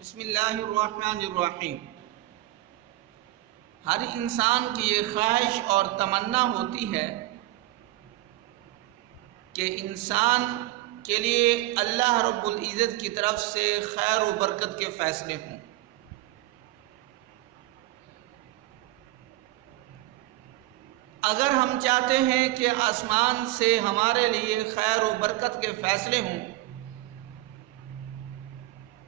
بسم اللہ الرحمن الرحیم۔ ہر انسان کی یہ خواہش اور تمنا ہوتی ہے کہ انسان کے لیے اللہ رب العزت کی طرف سے خیر و برکت کے فیصلے ہوں۔ اگر ہم چاہتے ہیں کہ آسمان سے ہمارے لیے خیر و برکت کے فیصلے ہوں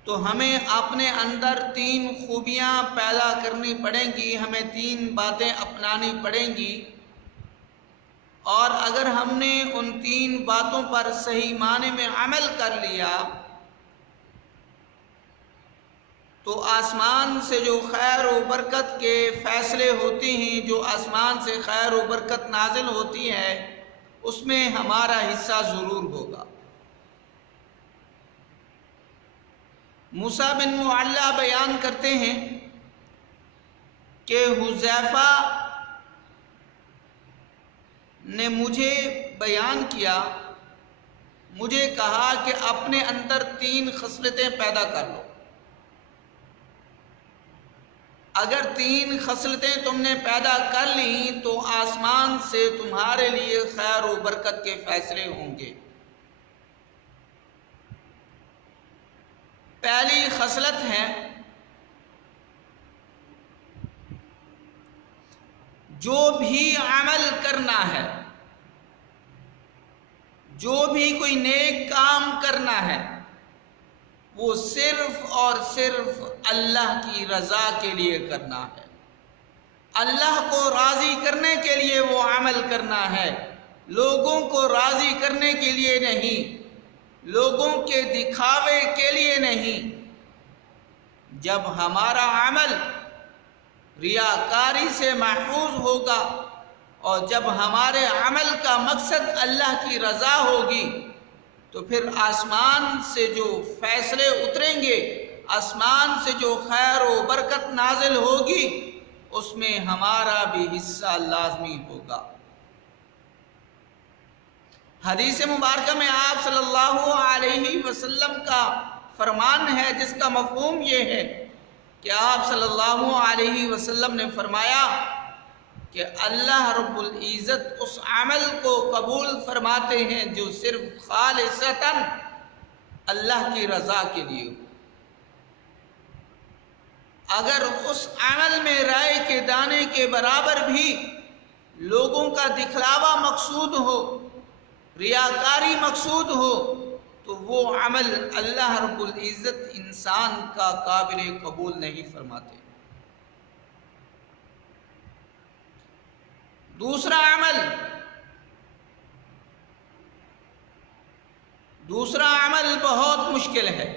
تو ہمیں اپنے اندر 3 خوبیاں پیدا کرنی پڑیں گی، ہمیں 3 باتیں اپنانی پڑیں گی، اور اگر ہم نے ان 3 باتوں پر صحیح معنی میں عمل کر لیا تو آسمان سے جو خیر و برکت کے فیصلے ہوتے ہیں، جو آسمان سے خیر و برکت نازل ہوتی ہے، اس میں ہمارا حصہ ضرور ہوگا۔ موسیٰ بن معلیٰ بیان کرتے ہیں کہ حذیفہ نے مجھے بیان کیا، مجھے کہا کہ اپنے اندر 3 خصلتیں پیدا کر لو۔ اگر 3 خصلتیں تم نے پیدا کر لیں تو آسمان سے تمہارے لیے خیر و برکت کے فیصلے ہوں گے۔ پہلی خصلت ہے جو بھی عمل کرنا ہے، جو بھی کوئی نیک کام کرنا ہے، وہ صرف اور صرف اللہ کی رضا کے لیے کرنا ہے۔ اللہ کو راضی کرنے کے لیے وہ عمل کرنا ہے، لوگوں کو راضی کرنے کے لیے نہیں، لوگوں کے دکھاوے کے لیے نہیں۔ جب ہمارا عمل ریاکاری سے محفوظ ہوگا اور جب ہمارے عمل کا مقصد اللہ کی رضا ہوگی تو پھر آسمان سے جو فیصلے اتریں گے، آسمان سے جو خیر و برکت نازل ہوگی، اس میں ہمارا بھی حصہ لازمی ہوگا۔ حدیث مبارکہ میں آپ صلی اللہ علیہ وسلم کا فرمان ہے جس کا مفہوم یہ ہے کہ آپ صلی اللہ علیہ وسلم نے فرمایا کہ اللہ رب العزت اس عمل کو قبول فرماتے ہیں جو صرف خالصتاً اللہ کی رضا کے لیے ہو۔ اگر اس عمل میں رائے کے دانے کے برابر بھی لوگوں کا دکھلاوا مقصود ہو، ریاکاری مقصود ہو، تو وہ عمل اللہ رب العزت انسان کا قابل قبول نہیں فرماتے۔ دوسرا عمل بہت مشکل ہے،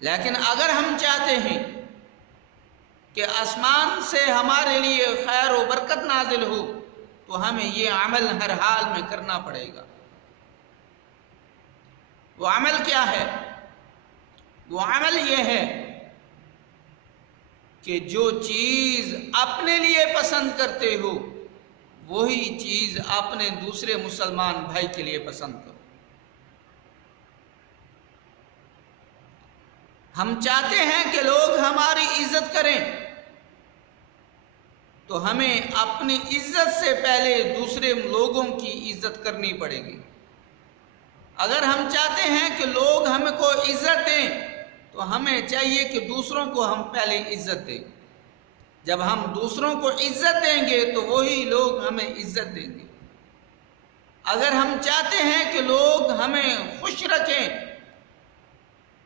لیکن اگر ہم چاہتے ہیں کہ آسمان سے ہمارے لیے خیر و برکت نازل ہو تو ہمیں یہ عمل ہر حال میں کرنا پڑے گا۔ وہ عمل کیا ہے؟ وہ عمل یہ ہے کہ جو چیز اپنے لیے پسند کرتے ہو وہی چیز اپنے دوسرے مسلمان بھائی کے لیے پسند کرو۔ ہم چاہتے ہیں کہ لوگ ہماری عزت کریں تو ہمیں اپنی عزت سے پہلے دوسرے لوگوں کی عزت کرنی پڑے گی۔ اگر ہم چاہتے ہیں کہ لوگ ہم کو عزت دیں تو ہمیں چاہیے کہ دوسروں کو ہم پہلے عزت دیں۔ جب ہم دوسروں کو عزت دیں گے تو وہی لوگ ہمیں عزت دیں گے۔ اگر ہم چاہتے ہیں کہ لوگ ہمیں خوش رکھیں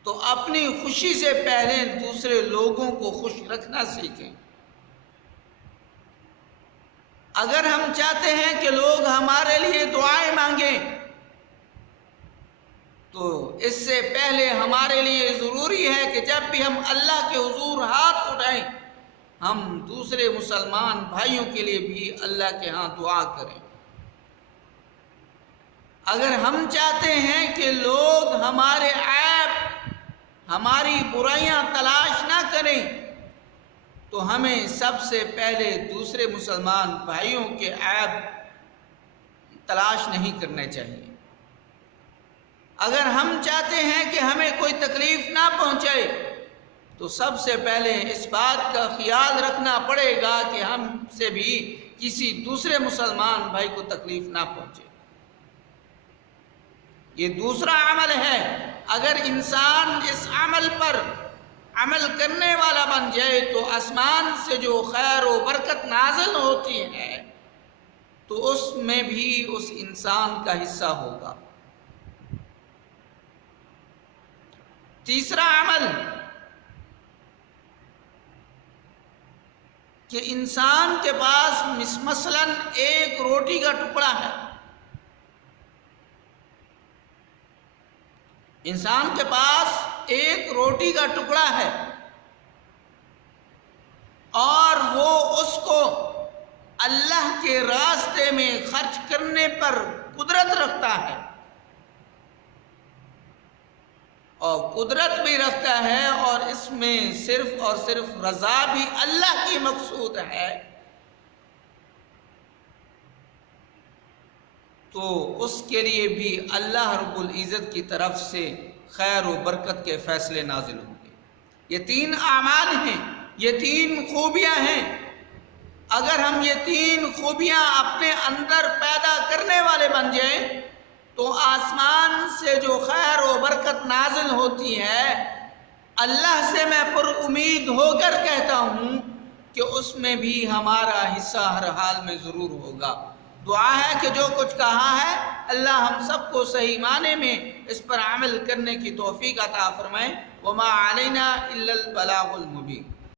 تو اپنی خوشی سے پہلے دوسرے لوگوں کو خوش رکھنا سیکھیں۔ اگر ہم چاہتے ہیں کہ لوگ ہمارے لیے دعائیں مانگیں تو اس سے پہلے ہمارے لیے ضروری ہے کہ جب بھی ہم اللہ کے حضور ہاتھ اٹھائیں ہم دوسرے مسلمان بھائیوں کے لیے بھی اللہ کے ہاں دعا کریں۔ اگر ہم چاہتے ہیں کہ لوگ ہمارے عیب، ہماری برائیاں تلاش نہ کریں تو ہمیں سب سے پہلے دوسرے مسلمان بھائیوں کے عیب تلاش نہیں کرنے چاہیے۔ اگر ہم چاہتے ہیں کہ ہمیں کوئی تکلیف نہ پہنچے تو سب سے پہلے اس بات کا خیال رکھنا پڑے گا کہ ہم سے بھی کسی دوسرے مسلمان بھائی کو تکلیف نہ پہنچے۔ یہ دوسرا عمل ہے۔ اگر انسان اس عمل پر عمل کرنے والا بن جائے تو آسمان سے جو خیر و برکت نازل ہوتی ہے تو اس میں بھی اس انسان کا حصہ ہوگا۔ تیسرا عمل کہ انسان کے پاس مثلاً ایک روٹی کا ٹکڑا ہے، انسان کے پاس ایک روٹی کا ٹکڑا ہے اور وہ اس کو اللہ کے راستے میں خرچ کرنے پر قدرت رکھتا ہے، اور قدرت بھی رکھتا ہے اور اس میں صرف اور صرف رضا بھی اللہ کی مقصود ہے، تو اس کے لیے بھی اللہ رب العزت کی طرف سے خیر و برکت کے فیصلے نازل ہوں گے۔ یہ تین اعمال ہیں، یہ تین خوبیاں ہیں۔ اگر ہم یہ تین خوبیاں اپنے اندر پیدا کرنے والے بن جائیں تو آسمان سے جو خیر و برکت نازل ہوتی ہے، اللہ سے میں پر امید ہو کر کہتا ہوں کہ اس میں بھی ہمارا حصہ ہر حال میں ضرور ہوگا۔ دعا ہے کہ جو کچھ کہا ہے اللہ ہم سب کو صحیح معنی میں اس پر عمل کرنے کی توفیق عطا فرمائے۔ وما علینا الا البلاغ المبین۔